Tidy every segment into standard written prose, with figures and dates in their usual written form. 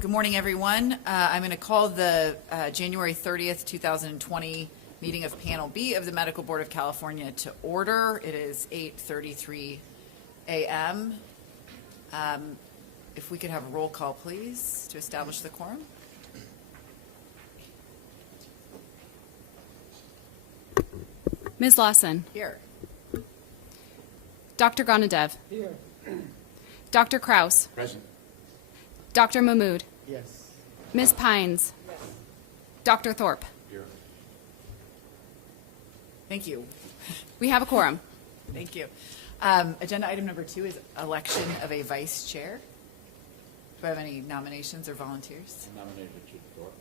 Good morning, everyone. I'm going to call the January 30th, 2020 meeting of Panel B of the Medical Board of California to order. It is 8:33 a.m. If we could have a roll call, please, to establish the quorum. Ms. Lawson. Here. Dr. Gonadev. Here. Dr. Kraus. Present. Dr. Mahmood. Yes. Ms. Pines. Yes. Dr. Thorpe. Here. Thank you. We have a quorum. Thank you. Agenda item number 2 is election of a vice chair. Do I have any nominations or volunteers? I nominate Richard Thorpe.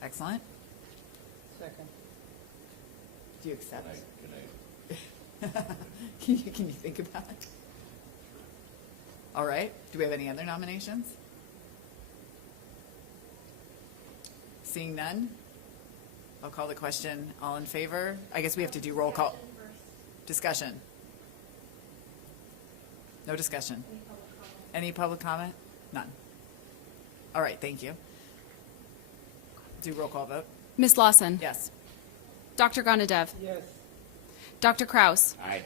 Excellent. Second. Do you accept? Can I? Can you think about it? All right. Do we have any other nominations? Seeing none, I'll call the question. All in favor? I guess we have to do roll call. Discussion. No discussion. Any public comment? None. All right. Thank you. Do roll call vote. Ms. Lawson. Yes. Dr. Gonadev. Yes. Dr. Kraus. Aye.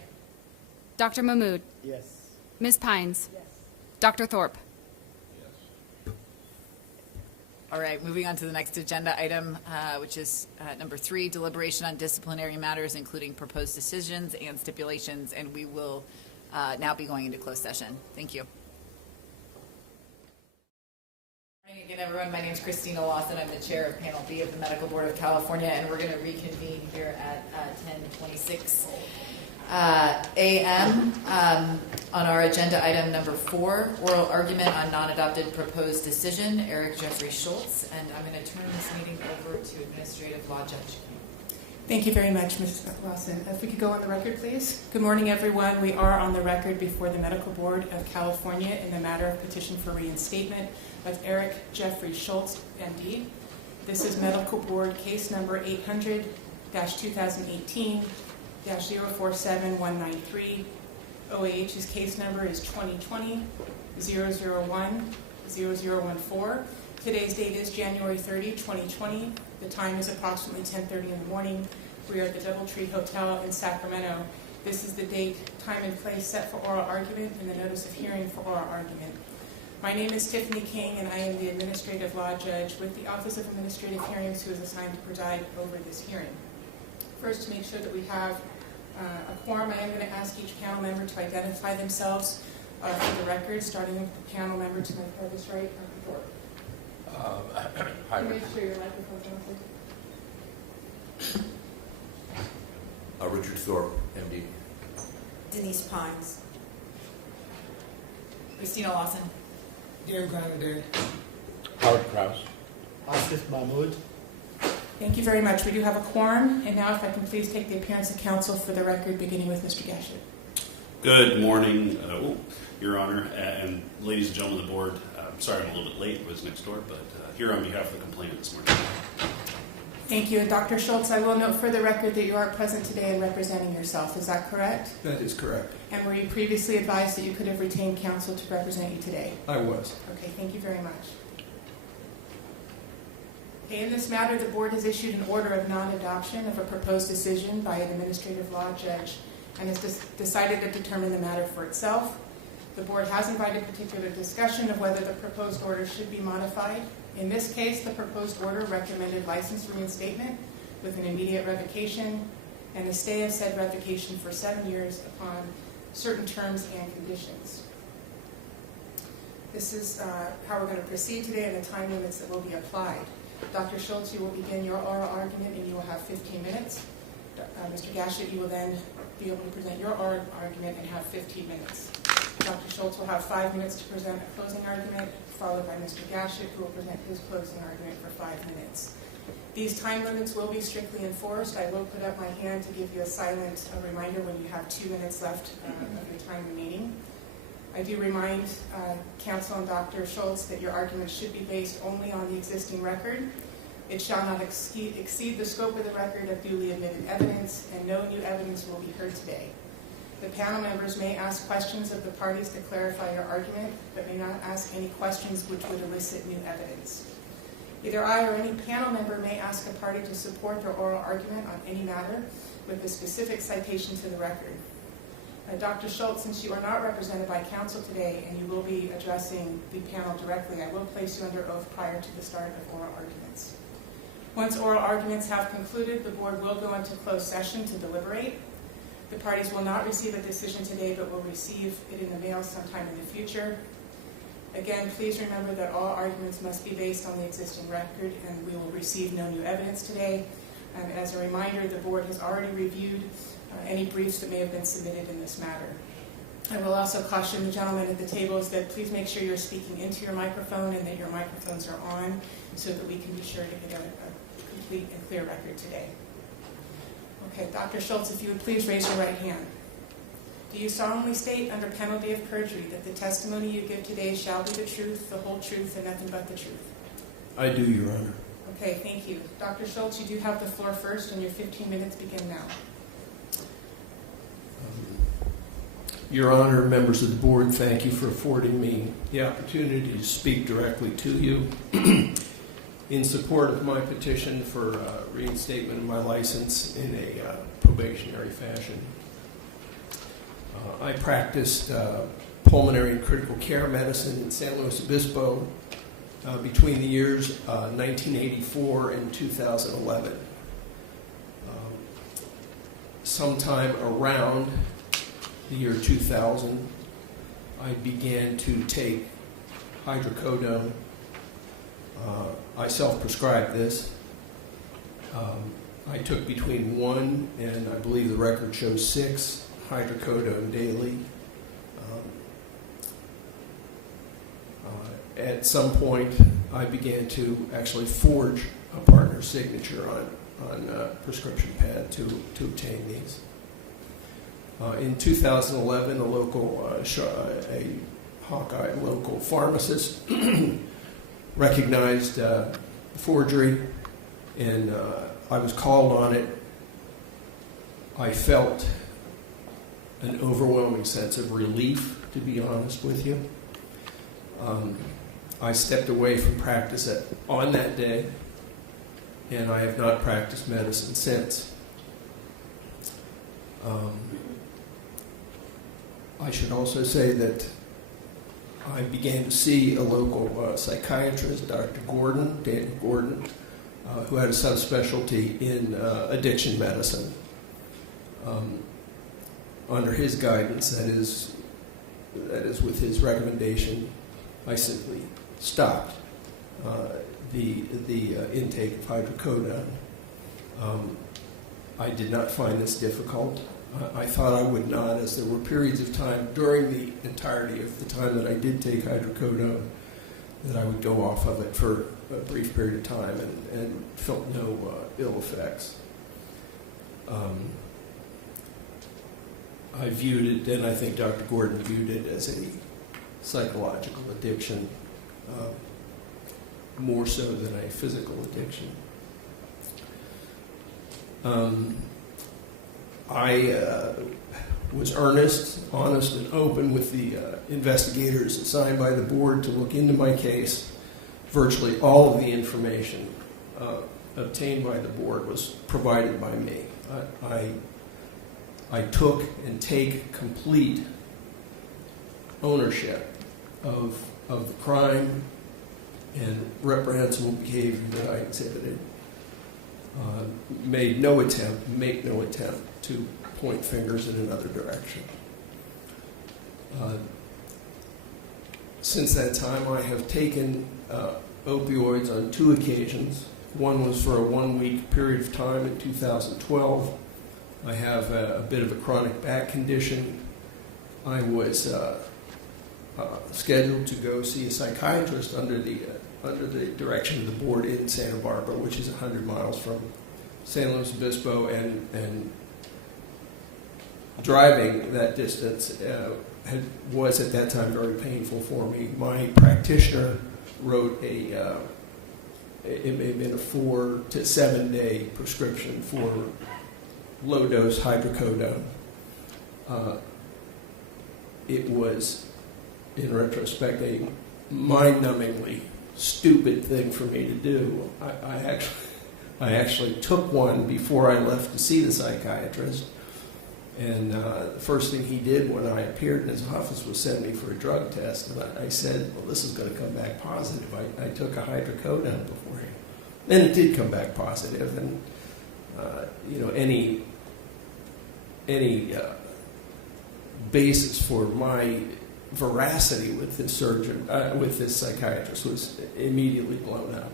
Dr. Mahmood. Yes. Ms. Pines. Yes. Dr. Thorpe. Yes. All right, moving on to the next agenda item, which is number 3, deliberation on disciplinary matters, including proposed decisions and stipulations, and we will now be going into closed session. Thank you. Good morning again, everyone. My name is Christina Lawson. I'm the chair of Panel B of the Medical Board of California, and we're going to reconvene here at 10:26 a.m. On our agenda item number 4, oral argument on non-adopted proposed decision, Eric Jeffrey Schultz, and I'm going to turn this meeting over to Administrative Law Judge. Thank you very much, Ms. Lawson. If we could go on the record, please. Good morning, everyone. We are on the record before the Medical Board of California in the matter of petition for reinstatement of Eric Jeffrey Schultz, MD. This is Medical Board case number 800-2018-047193. OAH's case number is 2020-001-0014. Today's date is January 30, 2020. The time is approximately 10:30 in the morning. We are at the DoubleTree Hotel in Sacramento. This is the date, time, and place set for oral argument and the notice of hearing for oral argument. My name is Tiffany King, and I am the Administrative Law Judge with the Office of Administrative Hearings, who is assigned to preside over this hearing. First, to make sure that we have a quorum, I am going to ask each panel member to identify themselves for the record, starting with the panel member to my farthest right, Dr. Thorpe. Hi. Make sure your microphone's on, please. Richard Thorpe, MD. Denise Pines. Christina Lawson. Dear Granadere. Howard Kraus. Asif Mahmood. Thank you very much. We do have a quorum, and now if I can please take the appearance of counsel for the record, beginning with Mr. Gashett. Good morning, Your Honor, and ladies and gentlemen of the board. Sorry I'm a little bit late, it was next door, but here on behalf of the complainant this morning. Thank you. And Dr. Schultz, I will note for the record that you are present today and representing yourself. Is that correct? That is correct. And were you previously advised that you could have retained counsel to represent you today? I was. Okay, thank you very much. Okay, in this matter, the board has issued an order of non-adoption of a proposed decision by an administrative law judge and has decided to determine the matter for itself. The board has invited particular discussion of whether the proposed order should be modified. In this case, the proposed order recommended license reinstatement with an immediate revocation and a stay of said revocation for 7 years upon certain terms and conditions. This is how we're going to proceed today and the time limits that will be applied. Dr. Schultz, you will begin your oral argument and you will have 15 minutes. Mr. Gashett, you will then be able to present your oral argument and have 15 minutes. Dr. Schultz will have 5 minutes to present a closing argument, followed by Mr. Gashett, who will present his closing argument for 5 minutes. These time limits will be strictly enforced. I will put up my hand to give you a silent reminder when you have 2 minutes left of your time remaining. I do remind counsel and Dr. Schultz that your argument should be based only on the existing record. It shall not exceed the scope of the record of duly admitted evidence, and no new evidence will be heard today. The panel members may ask questions of the parties to clarify your argument, but may not ask any questions which would elicit new evidence. Either I or any panel member may ask a party to support their oral argument on any matter with a specific citation to the record. Dr. Schultz, since you are not represented by counsel today and you will be addressing the panel directly, I will place you under oath prior to the start of oral arguments. Once oral arguments have concluded, the board will go into closed session to deliberate. The parties will not receive a decision today, but will receive it in the mail sometime in the future. Again, please remember that all arguments must be based on the existing record, and we will receive no new evidence today. As a reminder, the board has already reviewed any briefs that may have been submitted in this matter. I will also caution the gentlemen at the tables that please make sure you're speaking into your microphone and that your microphones are on so that we can be sure to get a complete and clear record today. Okay, Dr. Schultz, if you would please raise your right hand. Do you solemnly state under penalty of perjury that the testimony you give today shall be the truth, the whole truth, and nothing but the truth? I do, Your Honor. Okay, thank you. Dr. Schultz, you do have the floor first, and your 15 minutes begin now. Your Honor, members of the board, thank you for affording me the opportunity to speak directly to you in support of my petition for reinstatement of my license in a probationary fashion. I practiced pulmonary and critical care medicine in San Luis Obispo between the years 1984 and 2011. Sometime around the year 2000, I began to take hydrocodone. I self-prescribed this. I took between 1 and I believe the record shows 6 hydrocodone daily. At some point, I began to actually forge a partner's signature on a prescription pad to obtain these. In 2011, a local, a Hawkeye local pharmacist recognized forgery, and I was called on it. I felt an overwhelming sense of relief, to be honest with you. I stepped away from practice on that day, and I have not practiced medicine since. I should also say that I began to see a local psychiatrist, Dr. Gordon, Daniel Gordon, who had a subspecialty in addiction medicine. Under his guidance, that is with his recommendation, I simply stopped the intake of hydrocodone. I did not find this difficult. I thought I would not, as there were periods of time during the entirety of the time that I did take hydrocodone that I would go off of it for a brief period of time and felt no ill effects. I viewed it, and I think Dr. Gordon viewed it, as a psychological addiction, more so than a physical addiction. I was earnest, honest, and open with the investigators assigned by the board to look into my case. Virtually all of the information obtained by the board was provided by me. I took and take complete ownership of the crime and reprehensible behavior that I exhibited. Make no attempt to point fingers in another direction. Since that time, I have taken opioids on 2 occasions. One was for a 1-week period of time in 2012. I have a bit of a chronic back condition. I was scheduled to go see a psychiatrist under the direction of the board in Santa Barbara, which is 100 miles from San Luis Obispo, and driving that distance was at that time very painful for me. My practitioner wrote it may have been a 4 to 7 day prescription for low-dose hydrocodone. it was, in retrospect, a mind-numbingly stupid thing for me to do. I actually took one before I left to see the psychiatrist, and the first thing he did when I appeared in his office was send me for a drug test, and I said, well, this is going to come back positive. I took a hydrocodone beforehand, and it did come back positive, and any basis for my veracity with this surgeon, with this psychiatrist, was immediately blown up.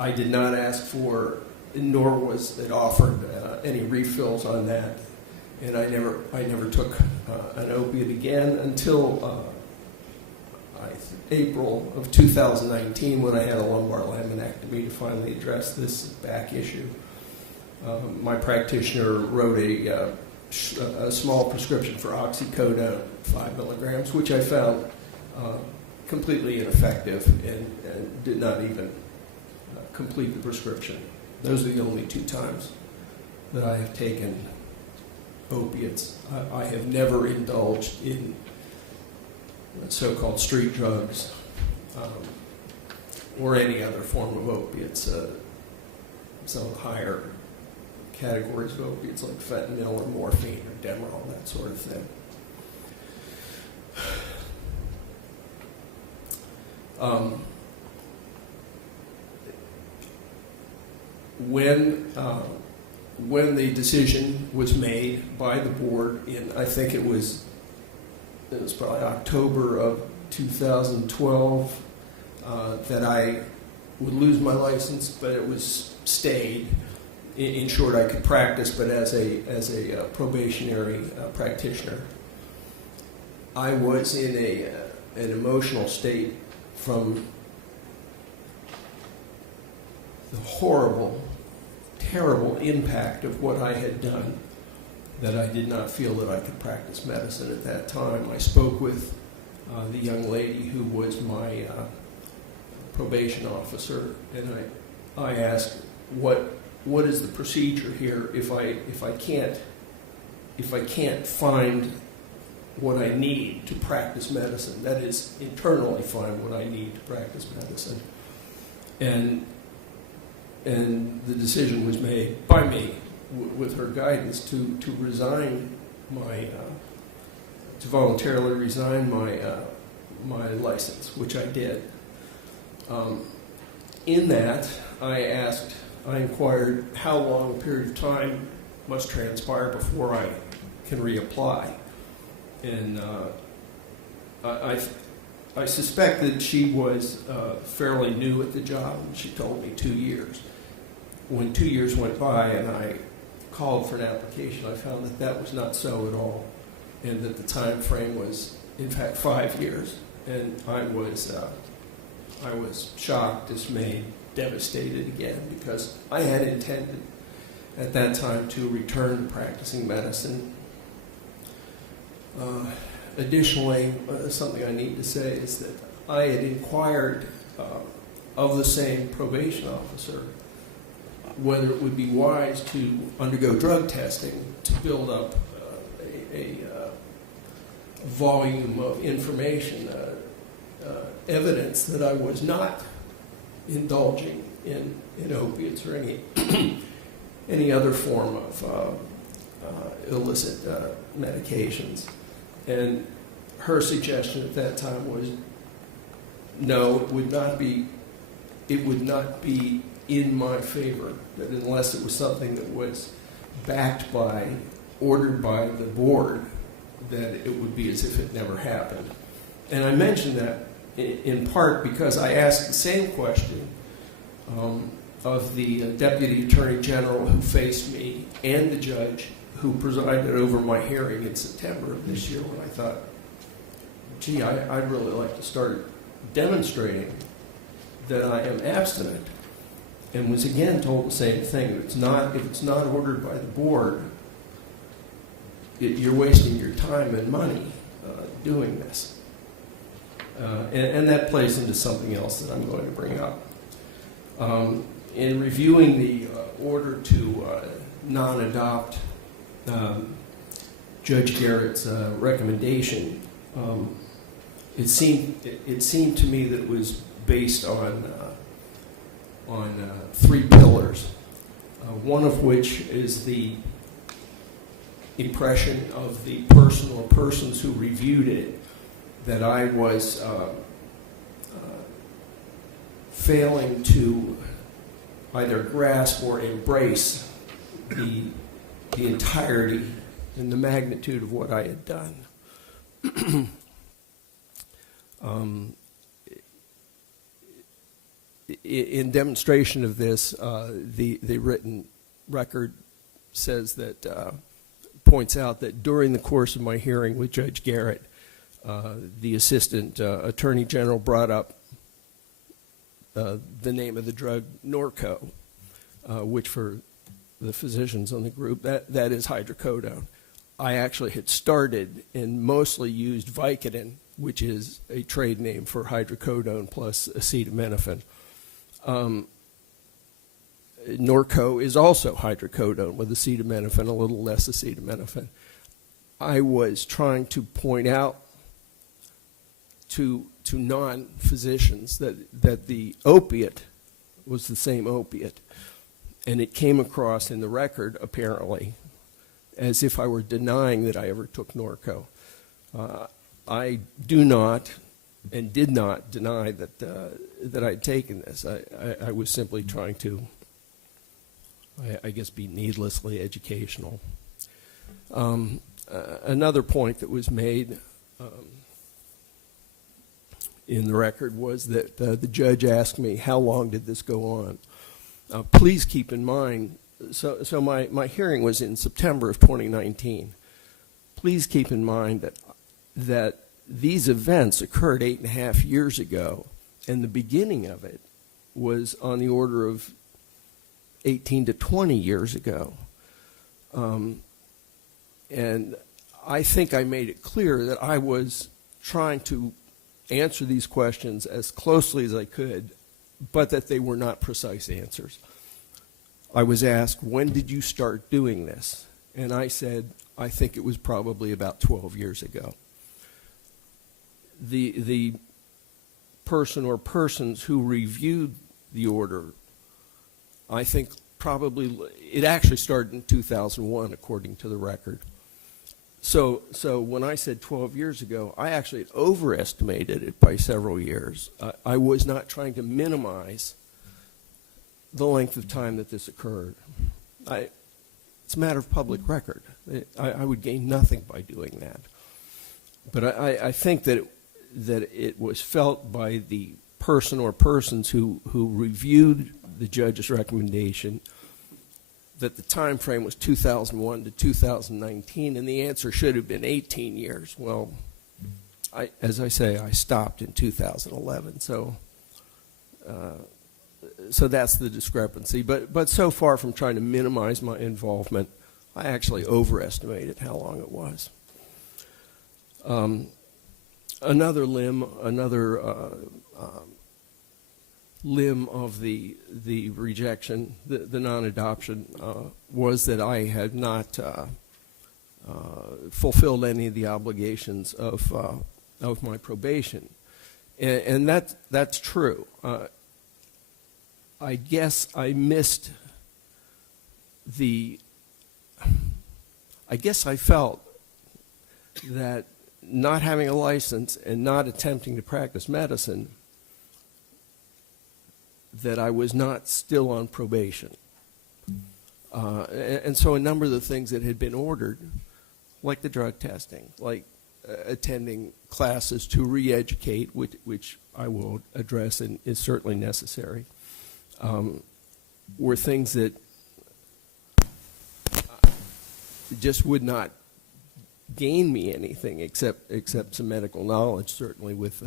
I did not ask for, nor was it offered, any refills on that, and I never took an opiate again until April of 2019, when I had a lumbar laminectomy to finally address this back issue. My practitioner wrote a small prescription for oxycodone, 5 milligrams, which I found completely ineffective and did not even complete the prescription. Those are the only 2 times that I have taken opiates. I have never indulged in so-called street drugs or any other form of opiates. Some of the higher categories of opiates like fentanyl or morphine or Demerol, that sort of thing. When the decision was made by the board in, I think it was probably October of 2012, that I would lose my license, but it was stayed. In short, I could practice, but as a probationary practitioner. I was in an emotional state from the horrible, terrible impact of what I had done, that I did not feel that I could practice medicine at that time. I spoke with the young lady who was my probation officer, and I asked, what is the procedure here if I can't find what I need to practice medicine, that is, internally find what I need to practice medicine. And the decision was made by me, with her guidance, to resign to voluntarily resign my license, which I did. In that, I inquired how long a period of time must transpire before I can reapply. And I suspect that she was fairly new at the job, and she told me 2 years. When 2 years went by and I called for an application, I found that that was not so at all, and that the time frame was, in fact, 5 years. And I was shocked, dismayed, devastated again, because I had intended at that time to return to practicing medicine. Additionally, something I need to say is that I had inquired of the same probation officer whether it would be wise to undergo drug testing to build up a volume of information, evidence that I was not indulging in opiates or any other form of illicit medications. And her suggestion at that time was, no, it would not be in my favor, that unless it was something that was backed by, ordered by the board, that it would be as if it never happened. And I mention that in part because I asked the same question of the Deputy Attorney General who faced me and the judge who presided over my hearing in September of this year, when I thought, gee, I'd really like to start demonstrating that I am abstinent, and was again told the same thing. If it's not ordered by the board, you're wasting your time and money doing this. And that plays into something else that I'm going to bring up. In reviewing the order to non-adopt Judge Garrett's recommendation, it seemed to me that it was based on three pillars. One of which is the impression of the person or persons who reviewed it that I was failing to either grasp or embrace the entirety and the magnitude of what I had done. In demonstration of this, the written record says that, points out that during the course of my hearing with Judge Garrett, the Assistant Attorney General brought up the name of the drug Norco, which for the physicians on the group, that is hydrocodone. I actually had started and mostly used Vicodin, which is a trade name for hydrocodone plus acetaminophen. Norco is also hydrocodone with acetaminophen, a little less acetaminophen. I was trying to point out to non-physicians that the opiate was the same opiate. And it came across in the record, apparently, as if I were denying that I ever took Norco. I do not and did not deny that I'd taken this. I was simply trying to, I guess, be needlessly educational. Another point that was made in the record was that the judge asked me, how long did this go on? Please keep in mind, so my hearing was in September of 2019. Please keep in mind that these events occurred 8.5 years ago, and the beginning of it was on the order of 18 to 20 years ago. And I think I made it clear that I was trying to answer these questions as closely as I could, but that they were not precise answers. I was asked, when did you start doing this? And I said, I think it was probably about 12 years ago. The person or persons who reviewed the order, I think probably, it actually started in 2001, according to the record. So when I said 12 years ago, I actually overestimated it by several years. I was not trying to minimize the length of time that this occurred. It's a matter of public record. I would gain nothing by doing that. But I think that it was felt by the person or persons who reviewed the judge's recommendation that the time frame was 2001 to 2019, and the answer should have been 18 years. Well, as I say, I stopped in 2011, so that's the discrepancy. But so far from trying to minimize my involvement, I actually overestimated how long it was. Another limb of the rejection, the non-adoption, was that I had not fulfilled any of the obligations of my probation, and that's true. I guess I missed I guess I felt that not having a license and not attempting to practice medicine, that I was not still on probation. And so a number of the things that had been ordered, like the drug testing, like attending classes to re-educate, which I will address and is certainly necessary, were things that just would not gain me anything except some medical knowledge, certainly with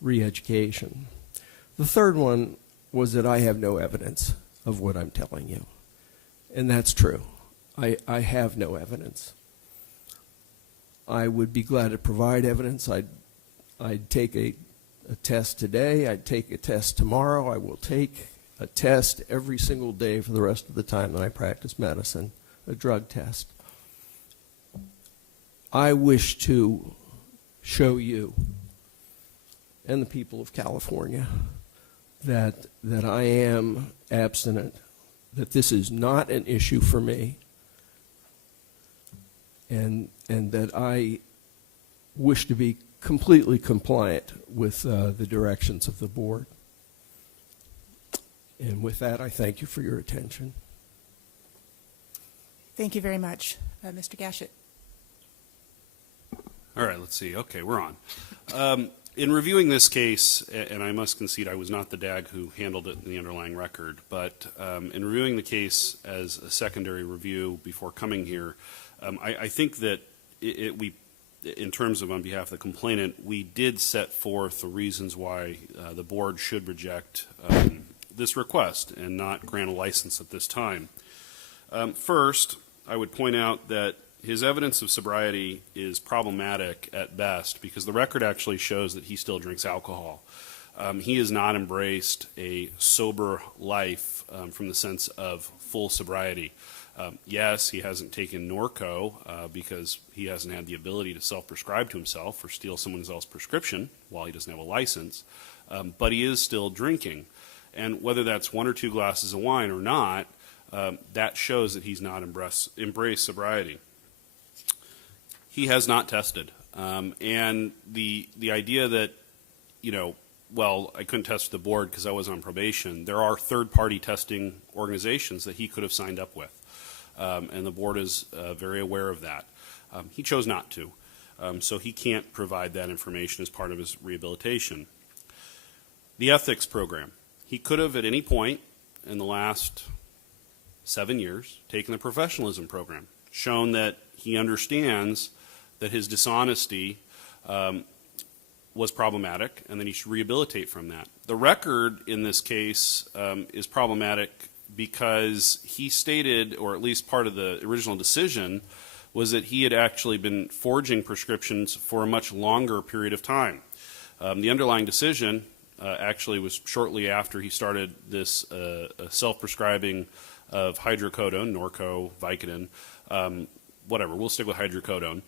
re-education. The third one was that I have no evidence of what I'm telling you. And that's true. I have no evidence. I would be glad to provide evidence. I'd take a test today. I'd take a test tomorrow. I will take a test every single day for the rest of the time that I practice medicine, a drug test. I wish to show you and the people of California that I am abstinent, that this is not an issue for me, and that I wish to be completely compliant with the directions of the board. And with that, I thank you for your attention. Thank you very much. Mr. Gashett. All right, let's see. Okay, we're on. In reviewing this case, and I must concede I was not the DAG who handled it in the underlying record, but in reviewing the case as a secondary review before coming here, I think that we, in terms of on behalf of the complainant, we did set forth the reasons why the board should reject this request and not grant a license at this time. First, I would point out that his evidence of sobriety is problematic at best because the record actually shows that he still drinks alcohol. He has not embraced a sober life from the sense of full sobriety. Yes, he hasn't taken Norco because he hasn't had the ability to self-prescribe to himself or steal someone else's prescription while he doesn't have a license, but he is still drinking. And whether that's 1 or 2 glasses of wine or not, that shows that he's not embraced sobriety. He has not tested. And the idea that, well, I couldn't test the board because I was on probation, there are third-party testing organizations that he could have signed up with. And the board is very aware of that. He chose not to. So he can't provide that information as part of his rehabilitation. The ethics program. He could have at any point in the last 7 years taken the professionalism program, shown that he understands that his dishonesty was problematic and that he should rehabilitate from that. The record in this case is problematic because he stated, or at least part of the original decision, was that he had actually been forging prescriptions for a much longer period of time. The underlying decision actually was shortly after he started this self-prescribing of hydrocodone, Norco, Vicodin, whatever, we'll stick with hydrocodone.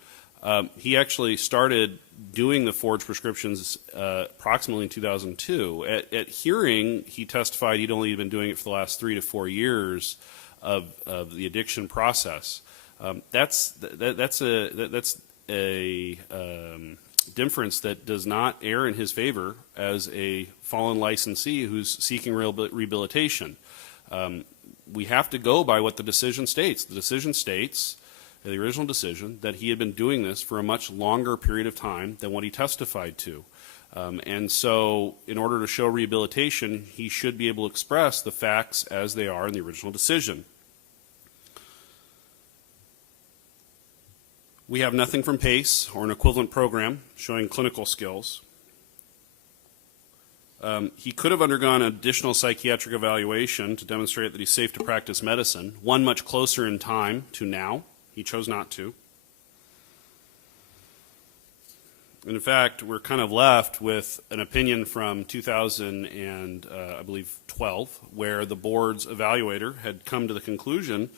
He actually started doing the forged prescriptions approximately in 2002. At hearing, he testified he'd only been doing it for the last 3 to 4 years of the addiction process. That's a difference that does not err in his favor as a fallen licensee who's seeking rehabilitation. We have to go by what the decision states. The decision states, the original decision, that he had been doing this for a much longer period of time than what he testified to. And so in order to show rehabilitation, he should be able to express the facts as they are in the original decision. We have nothing from PACE or an equivalent program showing clinical skills. He could have undergone additional psychiatric evaluation to demonstrate that he's safe to practice medicine, one much closer in time to now. He chose not to. And in fact, we're kind of left with an opinion from 2012, where the board's evaluator had come to the conclusion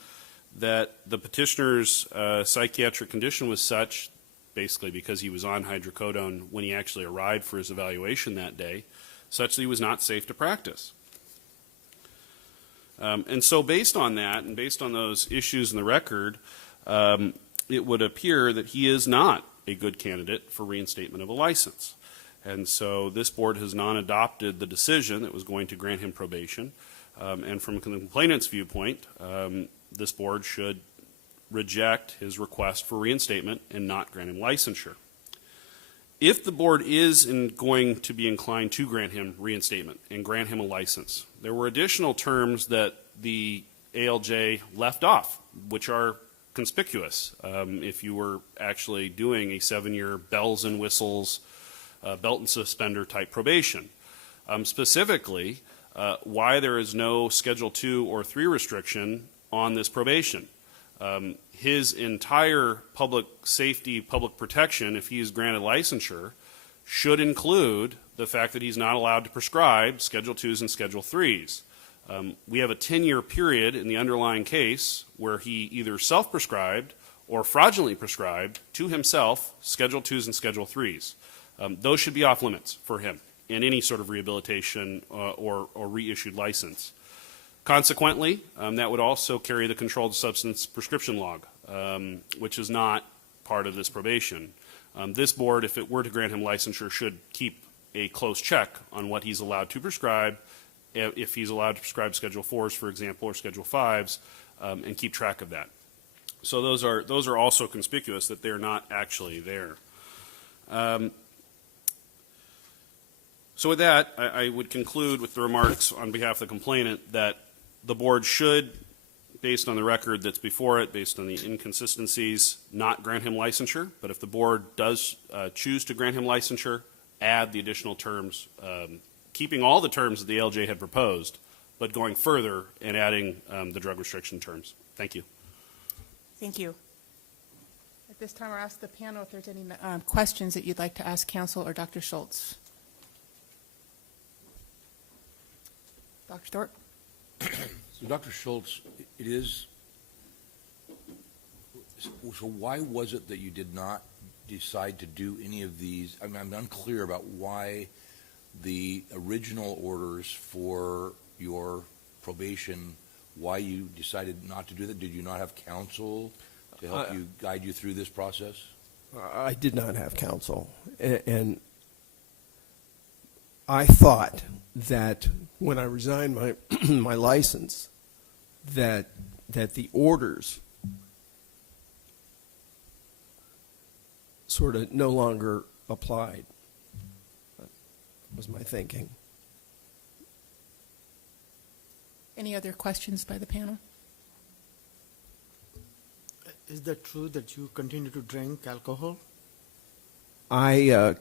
that the petitioner's psychiatric condition was such, basically because he was on hydrocodone when he actually arrived for his evaluation that day, such that he was not safe to practice. And so based on that, and based on those issues in the record, it would appear that he is not a good candidate for reinstatement of a license. And so this board has non-adopted the decision that was going to grant him probation. And from the complainant's viewpoint, this board should reject his request for reinstatement and not grant him licensure. If the board is going to be inclined to grant him reinstatement and grant him a license, there were additional terms that the ALJ left off, which are conspicuous. If you were actually doing a 7-year bells and whistles, belt and suspender type probation. Specifically, why there is no Schedule 2 or 3 restriction on this probation. His entire public safety, public protection, if he is granted licensure, should include the fact that he's not allowed to prescribe Schedule 2s and Schedule 3s. We have a 10-year period in the underlying case where he either self-prescribed or fraudulently prescribed to himself Schedule 2s and Schedule 3s. Those should be off limits for him in any sort of rehabilitation or reissued license. Consequently, that would also carry the controlled substance prescription log, which is not part of this probation. This board, if it were to grant him licensure, should keep a close check on what he's allowed to prescribe, if he's allowed to prescribe Schedule 4s, for example, or Schedule 5s, and keep track of that. So those are also conspicuous that they're not actually there. So with that, I would conclude with the remarks on behalf of the complainant that the board should, based on the record that's before it, based on the inconsistencies, not grant him licensure. But if the board does choose to grant him licensure, add the additional terms, keeping all the terms that the ALJ had proposed, but going further and adding the drug restriction terms. Thank you. Thank you. At this time, I'll ask the panel if there's any questions that you'd like to ask counsel or Dr. Schultz. Dr. Thorpe? So, Dr. Schultz, it is, so why was it that you did not decide to do any of these? I mean, I'm unclear about why the original orders for your probation, why you decided not to do that. Did you not have counsel to help you guide you through this process? I did not have counsel, and I thought that when I resigned my my license, that the orders sort of no longer applied. That was my thinking. Any other questions by the panel? Is that true that you continue to drink alcohol? I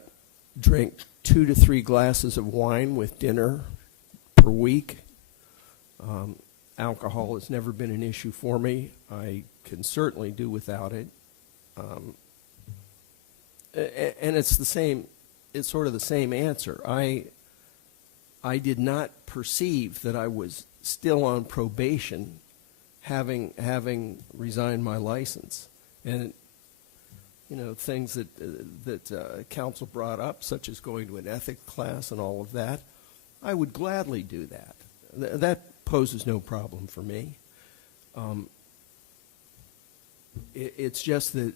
drink 2 to 3 glasses of wine with dinner per week. Alcohol has never been an issue for me. I can certainly do without it. And it's the same, it's sort of the same answer. I did not perceive that I was still on probation having resigned my license. And you know, things that counsel brought up, such as going to an ethics class and all of that, I would gladly do that. That poses no problem for me. It's just that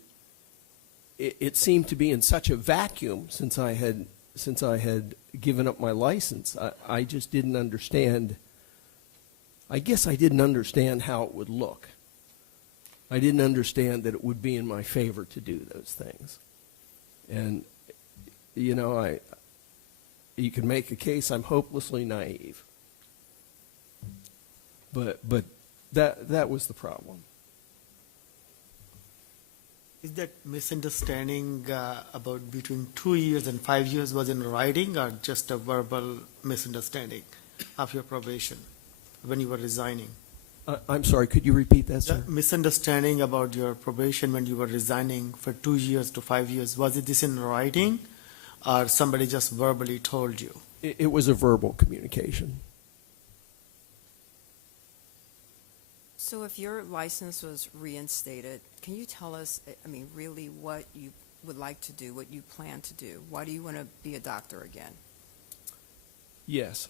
it seemed to be in such a vacuum since I had given up my license. I just didn't understand. I guess I didn't understand how it would look. I didn't understand that it would be in my favor to do those things. And, you know, you can make a case I'm hopelessly naive. But that was the problem. Is that misunderstanding about between 2 years and 5 years was in writing or just a verbal misunderstanding of your probation when you were resigning? I'm sorry, could you repeat that, sir? The misunderstanding about your probation when you were resigning for 2 years to 5 years, was it this in writing or somebody just verbally told you? It was a verbal communication. So if your license was reinstated, can you tell us, I mean, really what you would like to do, what you plan to do? Why do you want to be a doctor again? Yes.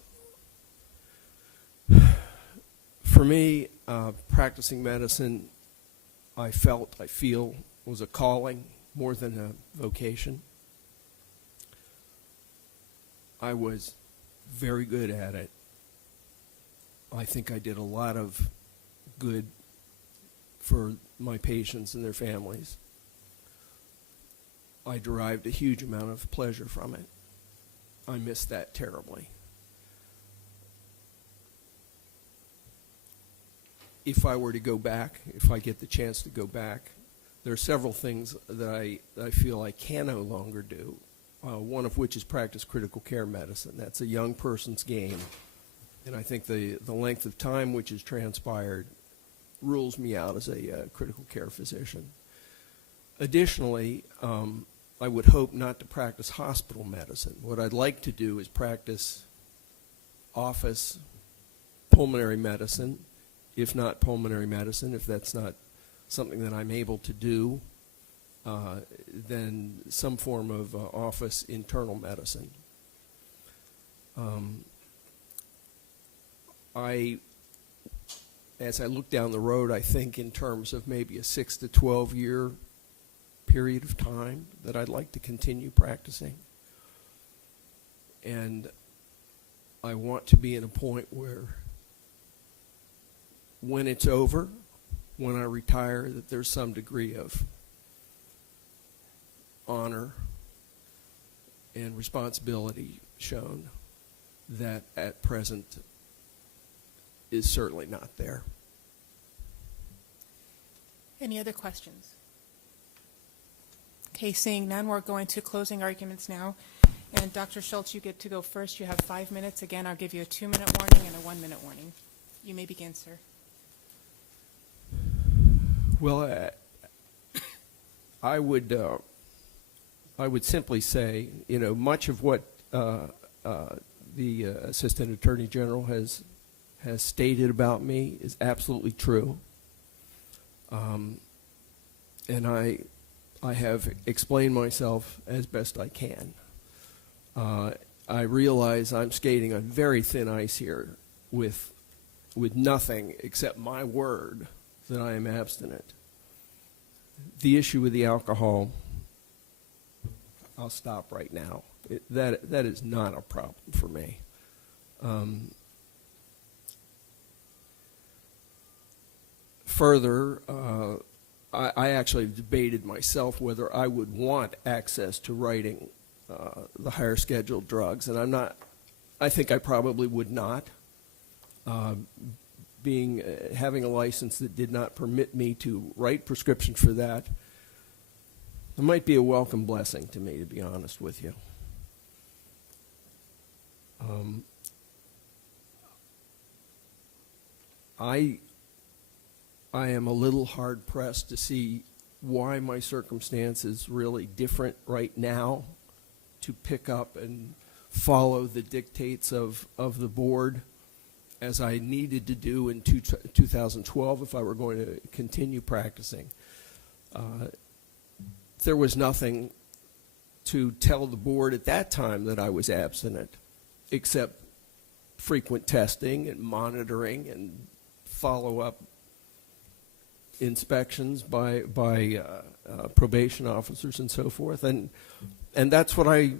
For me, practicing medicine, I feel, was a calling more than a vocation. I was very good at it. I think I did a lot of good for my patients and their families. I derived a huge amount of pleasure from it. I miss that terribly. If I were to go back, if I get the chance to go back, there are several things that I feel I can no longer do, one of which is practice critical care medicine. That's a young person's game, and I think the length of time which has transpired rules me out as a critical care physician. Additionally, I would hope not to practice hospital medicine. What I'd like to do is practice office pulmonary medicine, if not pulmonary medicine, if that's not something that I'm able to do than some form of office internal medicine. As I look down the road, I think in terms of maybe a 6 to 12 year period of time that I'd like to continue practicing. And I want to be in a point where when it's over, when I retire, that there's some degree of honor and responsibility shown that at present is certainly not there. Any other questions? Okay, seeing none, we're going to closing arguments now. And Dr. Schultz, you get to go first. You have 5 minutes. Again, I'll give you a 2-minute warning and a 1-minute warning. You may begin, sir. Well, I would simply say, much of what the Assistant Attorney General has stated about me is absolutely true. And I have explained myself as best I can. I realize I'm skating on very thin ice here with nothing except my word that I am abstinent. The issue with the alcohol, I'll stop right now. That is not a problem for me. Further, I actually debated myself whether I would want access to writing the higher scheduled drugs, and I think I probably would not. Having a license that did not permit me to write prescriptions for that, it might be a welcome blessing to me, to be honest with you. I am a little hard pressed to see why my circumstance is really different right now to pick up and follow the dictates of the board as I needed to do in 2012 if I were going to continue practicing. There was nothing to tell the board at that time that I was abstinent, except frequent testing and monitoring and follow-up inspections by probation officers and so forth, and that's what I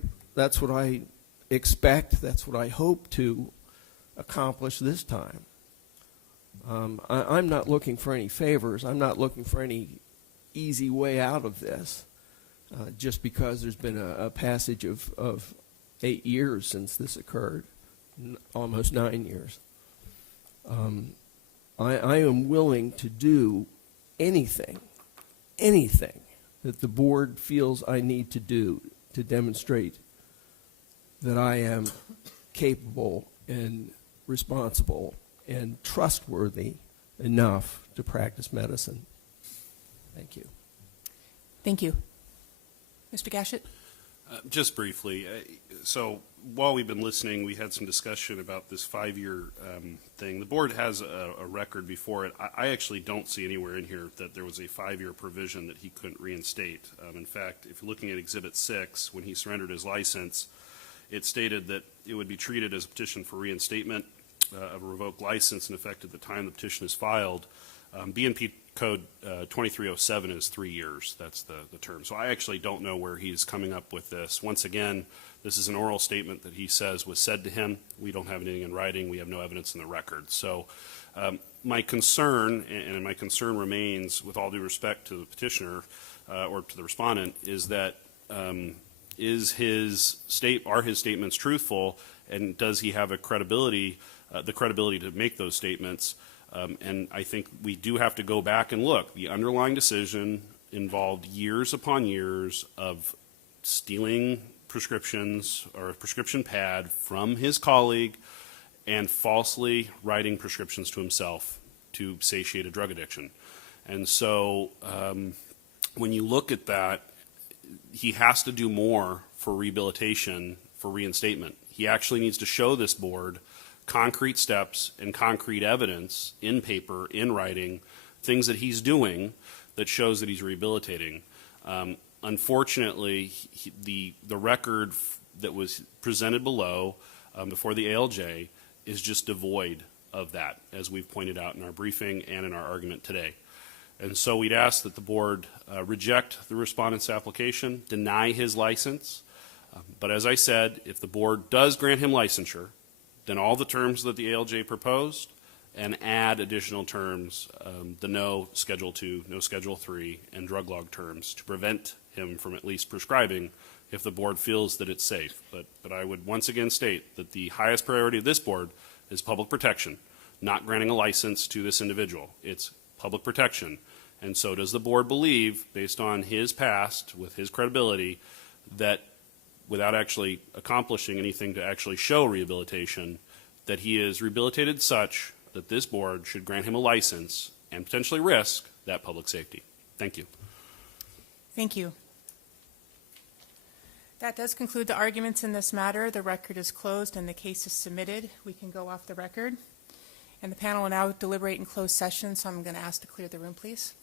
expect. That's what I hope to accomplish this time. I'm not looking for any favors. I'm not looking for any easy way out of this. Just because there's been a passage of 8 years since this occurred, almost 9 years. I am willing to do anything that the board feels I need to do to demonstrate that I am capable and responsible and trustworthy enough to practice medicine. Thank you. Thank you. Mr. Gashett? Just briefly, so while we've been listening, we had some discussion about this 5-year thing. The board has a record before it. I actually don't see anywhere in here that there was a 5-year provision that he couldn't reinstate. In fact, if you're looking at Exhibit 6, when he surrendered his license, it stated that it would be treated as a petition for reinstatement of a revoked license in effect at the time the petition is filed. BNP Code 2307 is 3 years. That's the term. So I actually don't know where he's coming up with this. Once again, this is an oral statement that he says was said to him. We don't have anything in writing. We have no evidence in the record. So my concern, and my concern remains, with all due respect to the petitioner or to the respondent, is that are his statements truthful, and does he have the credibility to make those statements? And I think we do have to go back and look. The underlying decision involved years upon years of stealing prescriptions or a prescription pad from his colleague and falsely writing prescriptions to himself to satiate a drug addiction. And so when you look at that, he has to do more for rehabilitation, for reinstatement. He actually needs to show this board concrete steps and concrete evidence in paper, in writing, things that he's doing that shows that he's rehabilitating. Unfortunately, the record that was presented below before the ALJ is just devoid of that, as we've pointed out in our briefing and in our argument today. And so we'd ask that the board reject the respondent's application, deny his license. But as I said, if the board does grant him licensure, then all the terms that the ALJ proposed, and add additional terms, the no Schedule 2, no Schedule 3, and drug log terms to prevent him from at least prescribing if the board feels that it's safe. But I would once again state that the highest priority of this board is public protection, not granting a license to this individual. It's public protection. And so does the board believe, based on his past, with his credibility, that without actually accomplishing anything to actually show rehabilitation, that he is rehabilitated such that this board should grant him a license and potentially risk that public safety? Thank you. Thank you. That does conclude the arguments in this matter. The record is closed and the case is submitted. We can go off the record. And the panel will now deliberate in closed session, so I'm going to ask to clear the room, please.